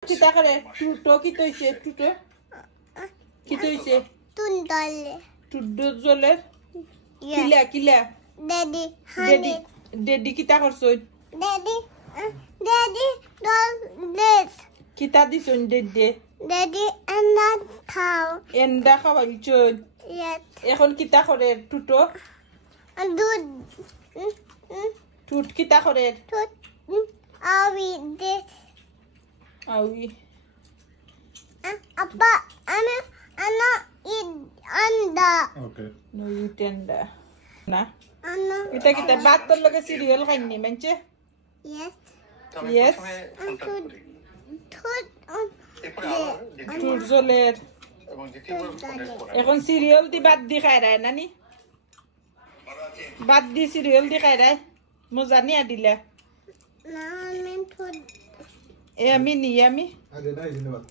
Kita kare tuto kita ise tuto kita ise Tundole. tudo zoler Yeah. kila Daddy, honey. dedi kita korsoy Daddy, Daddy, does this. kita dison dede Daddy, and that cow. enda khawal chon Yes. এখন kita kore tuto And do. tut kita kore I'll read this. awi Appa, I'm not eat under. Okay. no yutenda na I'm not. kita battol lage cereal khanni menche Yes. yes And tut zoler এখন serial দি বাদ দি খাই রায় নানি বাদ দি serial দি খাই রায় মজা নিয়া দিলা Now I'm in to. এ আমি নি আমি I did not even know.